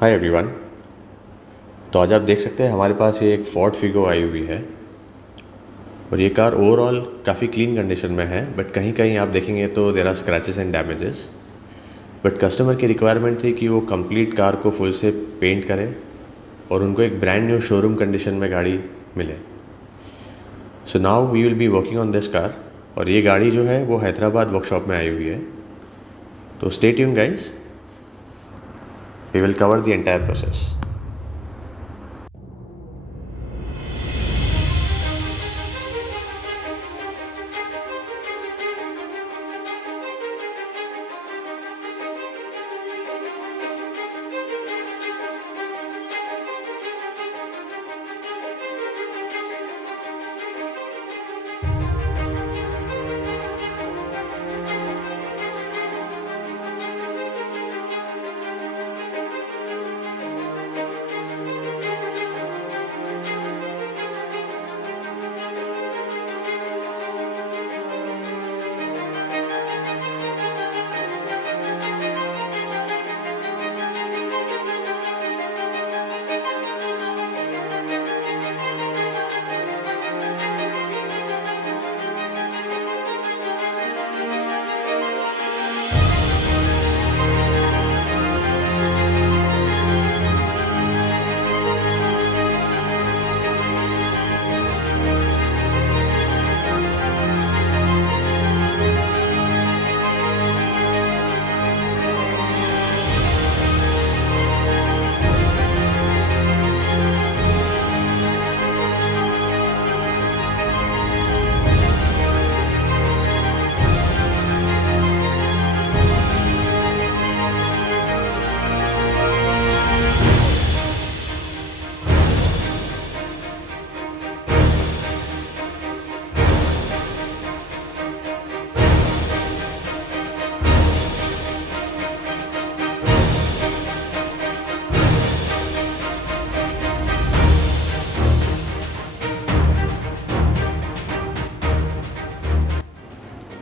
Hi everyone. तो आज आप देख सकते हैं हमारे पास ये एक फोर्ड फिगो आई हुई है और ये कार ओवरऑल काफ़ी क्लीन कंडीशन में है, बट कहीं कहीं आप देखेंगे तो there are scratches and damages. But customer की रिक्वायरमेंट थी कि वो कंप्लीट कार को फुल से पेंट करें और उनको एक ब्रांड न्यू शोरूम कंडीशन में गाड़ी मिले। So now we will be working on this car और ये गाड़ी जो है वो हैदराबाद वर्कशॉप में आई हुई है। तो stay tuned guys, we will cover the entire process.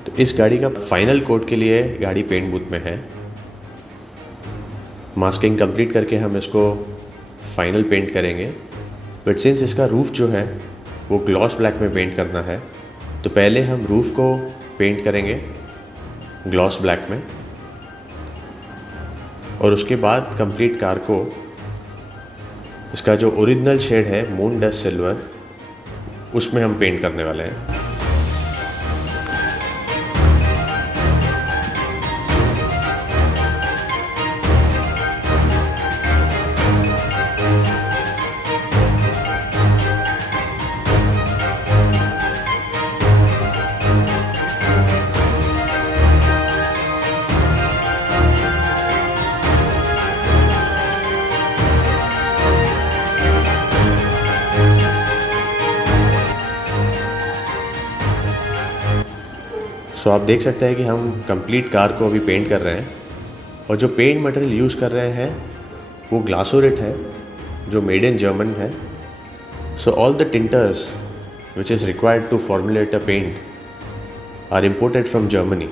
तो इस गाड़ी का फाइनल कोट के लिए गाड़ी पेंट बूथ में है। मास्किंग कंप्लीट करके हम इसको फाइनल पेंट करेंगे। बट सिंस इसका रूफ़ जो है वो ग्लॉस ब्लैक में पेंट करना है, तो पहले हम रूफ़ को पेंट करेंगे ग्लॉस ब्लैक में और उसके बाद कंप्लीट कार को इसका जो ओरिजिनल शेड है मून डस्ट सिल्वर, उसमें हम पेंट करने वाले हैं। सो आप देख सकते हैं कि हम कंप्लीट कार को अभी पेंट कर रहे हैं और जो पेंट मटेरियल यूज़ कर रहे हैं वो ग्लासोरेट है जो मेड इन जर्मन है। So all the tinters which is required to formulate a paint are imported from Germany.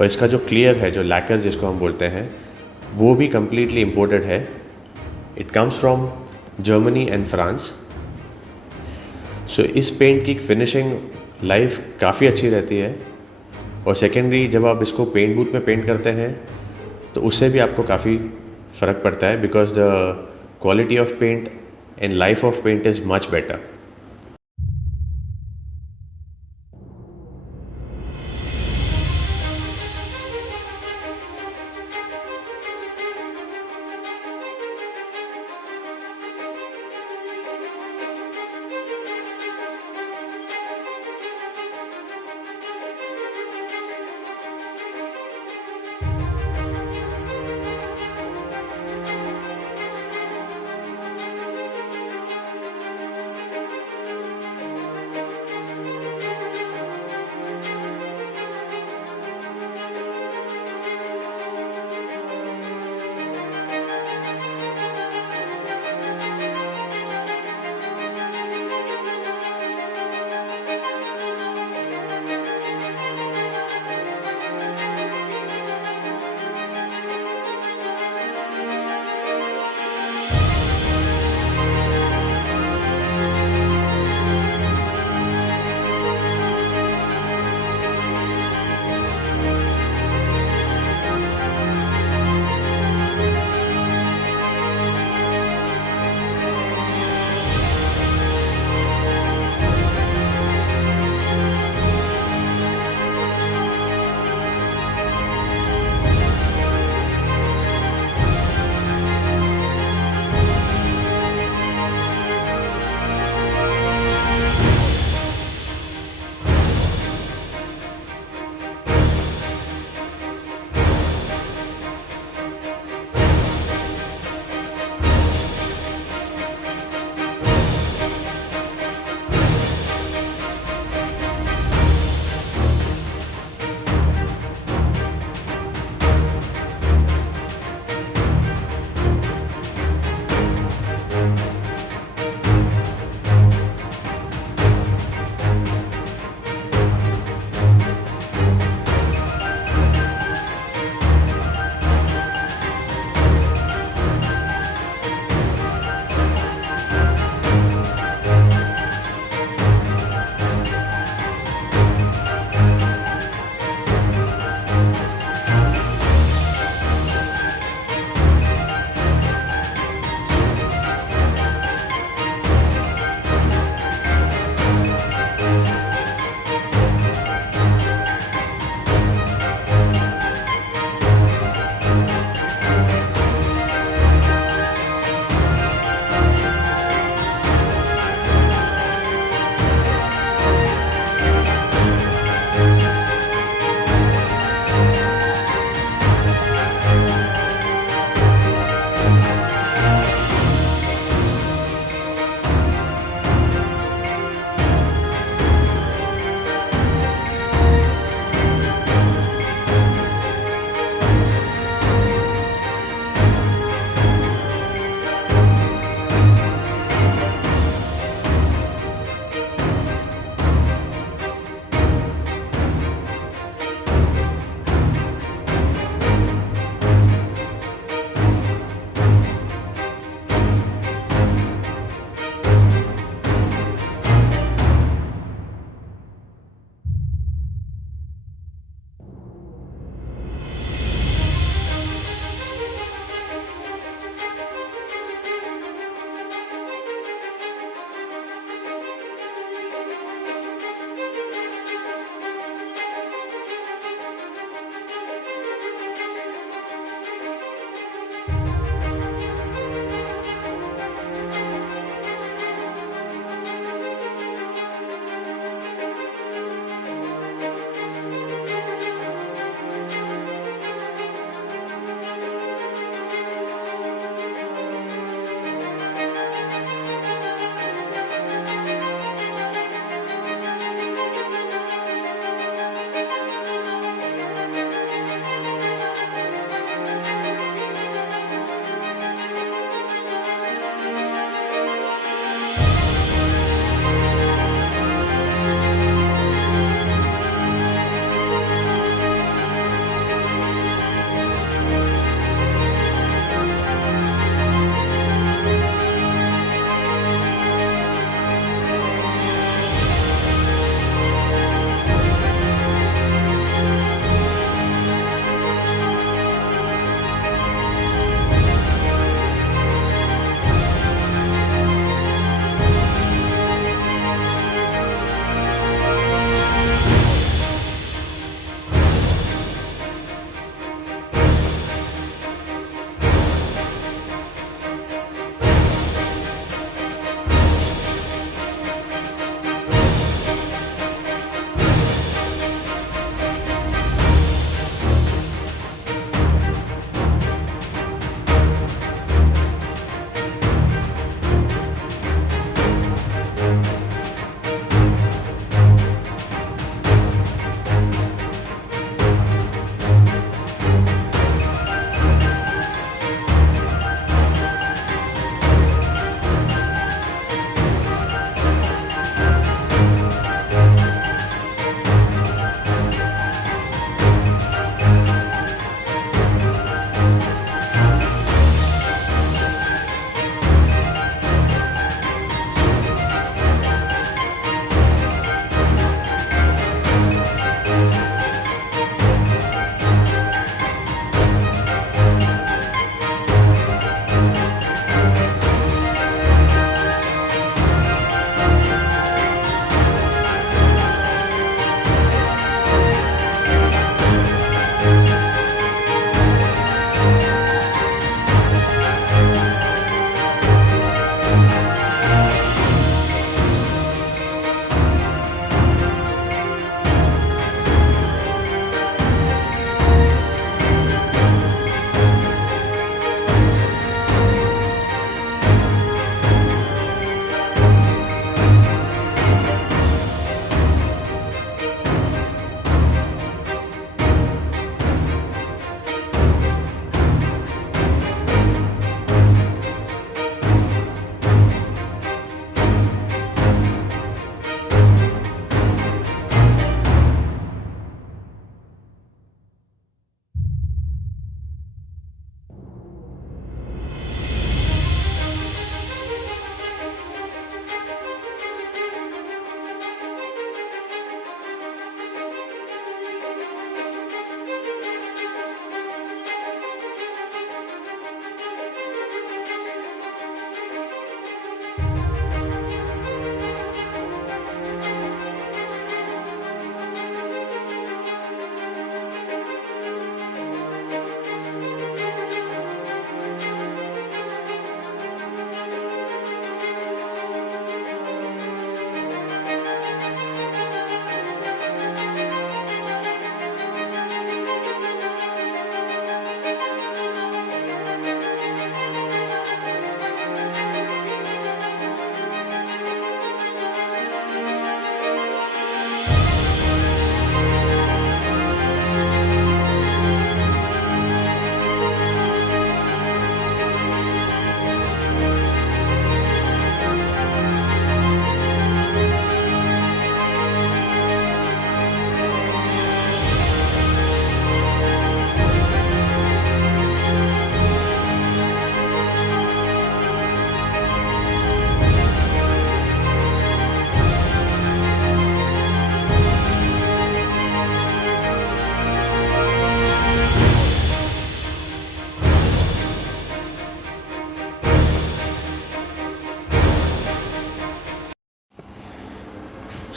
और इसका जो क्लियर है, जो लैकर जिसको हम बोलते हैं, वो भी कम्प्लीटली इम्पोर्टेड है। It comes from Germany and France. So इस पेंट की फिनिशिंग लाइफ काफ़ी अच्छी रहती है और सेकेंडरी जब आप इसको पेंट बूथ में पेंट करते हैं तो उससे भी आपको काफ़ी फ़र्क पड़ता है, because the quality of paint and life of paint is much better.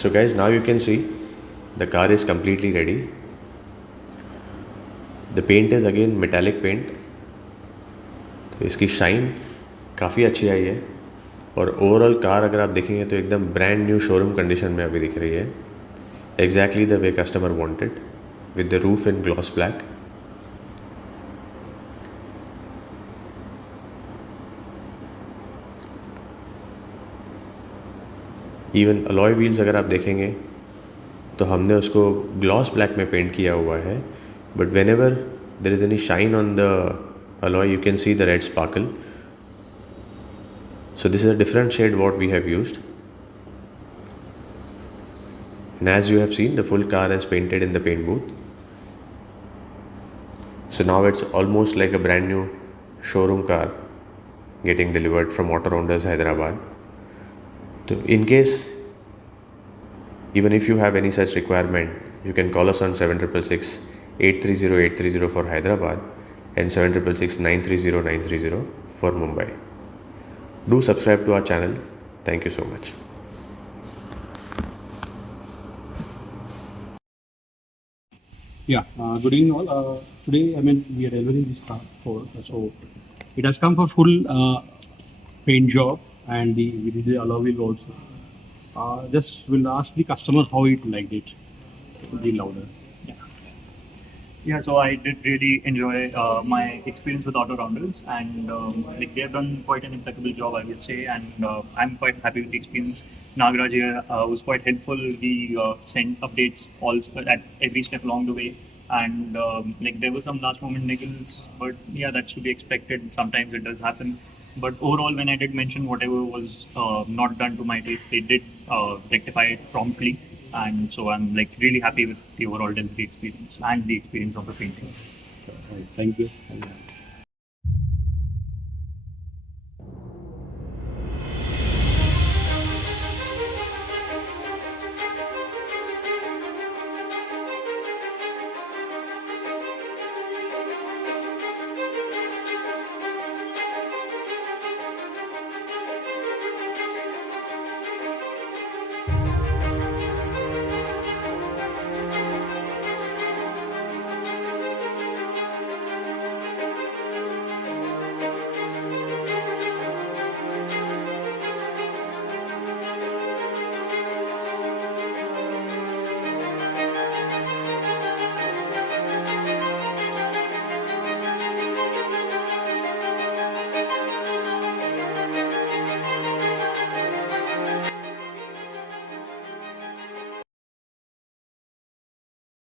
So guys, now you can see the car is completely ready. The paint is again metallic paint, तो इसकी शाइन काफ़ी अच्छी आई है और ओवरऑल कार अगर आप देखेंगे तो एकदम ब्रांड न्यू शोरूम कंडीशन में अभी दिख रही है, exactly the way customer wanted, with the roof in gloss black. Even alloy wheels अगर आप देखेंगे तो हमने उसको ग्लॉस ब्लैक में पेंट किया हुआ है, but when ever there is any shine on the alloy you can see the red sparkle. So this is a different shade what we have used, and as you have seen, the full car is painted in the paint booth. So now it's almost like a brand new showroom car getting delivered from Auto Rounders Hyderabad. So in case, even if you have any such requirement, you can call us on 7666 830 830 for Hyderabad and 7666 930 930 for Mumbai. Do subscribe to our channel. Thank you so much. Yeah, good evening all. Today, we are delivering this car so it has come for full paint job, and we did the alloy wheel also. Just will ask the customer how it liked it. The louder. Yeah, so I did really enjoy my experience with Auto Rounders, and like they have done quite an impeccable job, I would say, and I'm quite happy with the experience. Nagaraj here was quite helpful. He sent updates all at every step along the way, and like there were some last moment niggles, but yeah, that's to be expected. Sometimes it does happen. But overall, when I did mention whatever was not done to my taste, they did rectify it promptly, and so I'm like really happy with the overall delivery experience and the experience of the painting. Thank you.